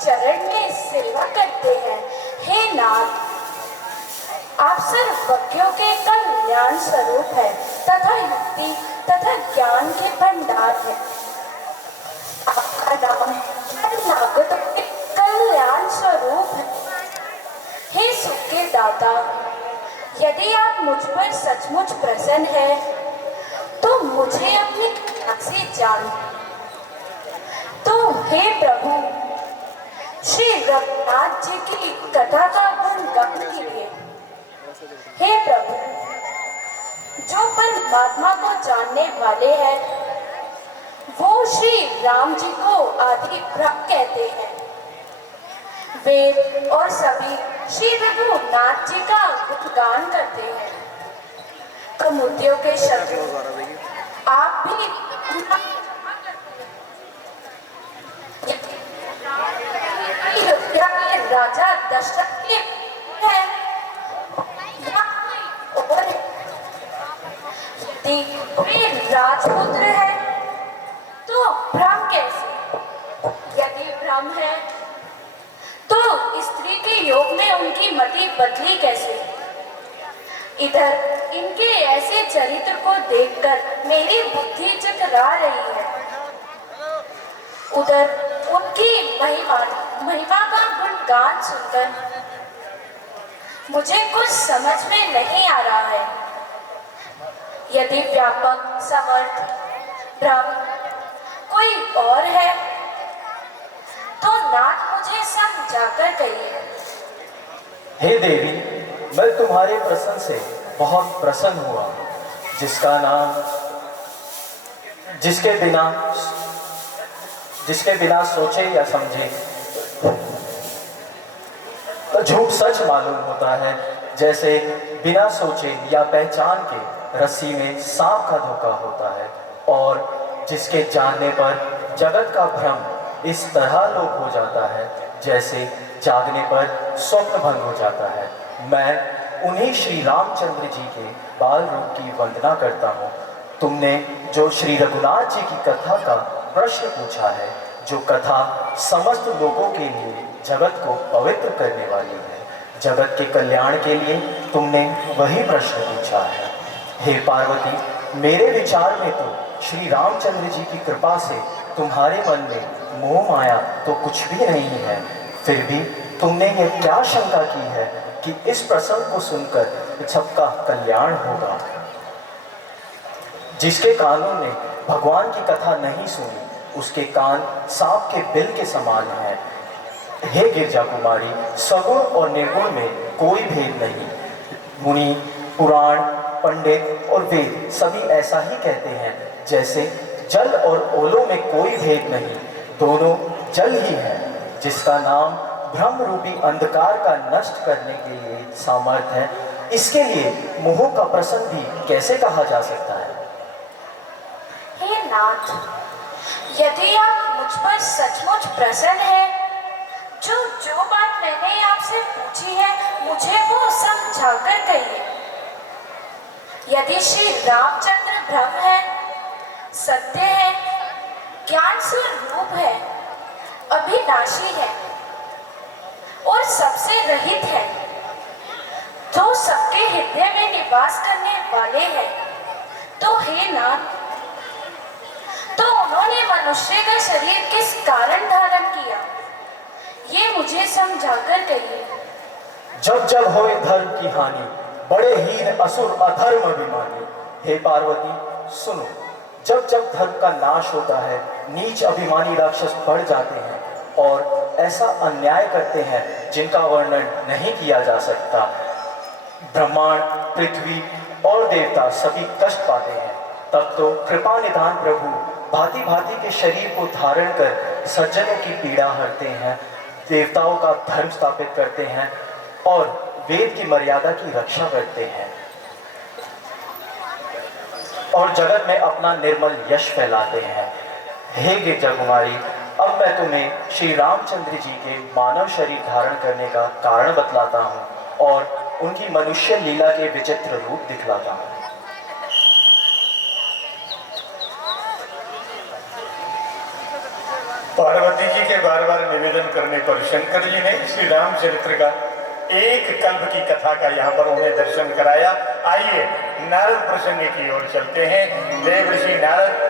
चरण में सेवा करते हैं। हे नाथ, आप सर्वज्ञों के कल्याण स्वरूप है तथा युक्ति तथा ज्ञान के भंडार है। आपका नाम शरणागतों के कल्याण स्वरूप है। हे सुख के दाता, यदि आप मुझ पर सचमुच प्रसन्न है तो मुझे अपनी कृपा से जान। तो हे प्रभु, श्री रघुनाथ जी की कथा का गुणगान कीजिए। हे प्रभु, जो परमात्मा को जानने वाले हैं वो श्री राम जी को आदि ब्रह्म कहते हैं। वे और सभी श्री रघुनाथ जी का गुणगान करते हैं। कमुदियों के शत्रु आप भी राजा दशरथ के हैं और यदि राजपुत्र है तो भ्रम कैसे? यदि भ्रम है तो स्त्री के योग में उनकी मति बदली कैसे? इधर इनके ऐसे चरित्र को देखकर मेरी बुद्धि चकरा रही है, उधर उनकी महिमा का गुणगान सुनकर मुझे कुछ समझ में नहीं आ रहा है। यदि व्यापक समर्थ ब्रह्म कोई और है तो नाथ मुझे समझाकर कहिए। हे देवी, मैं तुम्हारे प्रसन्न से बहुत प्रसन्न हुआ, जिसका नाम जिसके बिना सोचे या समझे तो झूठ सच मालूम होता है, जैसे बिना सोचे या पहचान के रस्सी में सांप का धोखा होता है, और जिसके जानने पर जगत का भ्रम इस तरह लोप हो जाता है जैसे जागने पर स्वप्न भंग हो जाता है। मैं उन्हीं श्री रामचंद्र जी के बाल रूप की वंदना करता हूँ। तुमने जो श्री रघुनाथ जी की कथा का प्रश्न पूछा है, जो कथा समस्त लोगों के लिए जगत को पवित्र करने वाली है, जगत के कल्याण के लिए तुमने वही प्रश्न पूछा है। हे पार्वती, मेरे विचार में तो श्री रामचंद्र जी की कृपा से तुम्हारे मन में मोह माया तो कुछ भी नहीं है, फिर भी तुमने ये क्या शंका की है कि इस प्रसंग को सुनकर सबका कल्याण होगा। जिसके कानों ने भगवान की कथा नहीं सुनी, उसके कान सांप के बिल के समान है। हे गिरजा कुमारी, सगुण और निर्गुण में कोई भेद नहीं। मुनि, पुराण, पंडित और वेद सभी ऐसा ही कहते हैं, जैसे जल और ओलों में कोई भेद नहीं, दोनों जल ही है, जिसका नाम ब्रह्म रूपी अंधकार का नष्ट करने के लिए सामर्थ है। इसके लिए मोह का प्रसंग भी कैसे कहा जा सकता है? हे नाथ, यदि आप मुझ पर सचमुच प्रसन्न है, जो बात मैंने आपसे पूछी है मुझे वो समझाकर कहिए। यदि श्री रामचंद्र ब्रह्म है, सत्य है, ज्ञान स्वरूप है, अविनाशी है और सबसे रहित है, जो सबके हृदय में निवास करने वाले हैं, तो हे नाथ, तो उन्होंने मनुष्य का शरीर किस कारण धारण किया, ये मुझे समझाकर कहिए। जब जब होए धर्म की हानि, बड़े हीन असुर अधर्म अभिमानी। हे पार्वती सुनो, जब जब धर्म का नाश होता है, नीच अभिमानी राक्षस बढ़ जाते हैं और ऐसा अन्याय करते हैं जिनका वर्णन नहीं किया जा सकता। ब्रह्मांड, पृथ्वी और देवता सभी कष्ट पाते हैं। तब तो कृपा निधान प्रभु भांति भांति के शरीर को धारण कर सज्जनों की पीड़ा हरते हैं, देवताओं का धर्म स्थापित करते हैं और वेद की मर्यादा की रक्षा करते हैं और जगत में अपना निर्मल यश फैलाते हैं। हे गिरजा कुमारी, अब मैं तुम्हें श्री रामचंद्र जी के मानव शरीर धारण करने का कारण बतलाता हूँ और उनकी मनुष्य लीला के विचित्र रूप दिखलाता हूँ। पार्वती जी के बार बार निवेदन करने पर शंकर जी ने श्री रामचरित्र का एक कल्प की कथा का यहाँ पर उन्हें दर्शन कराया। आइए नारद प्रसंग की ओर चलते हैं। देव ऋषि नारद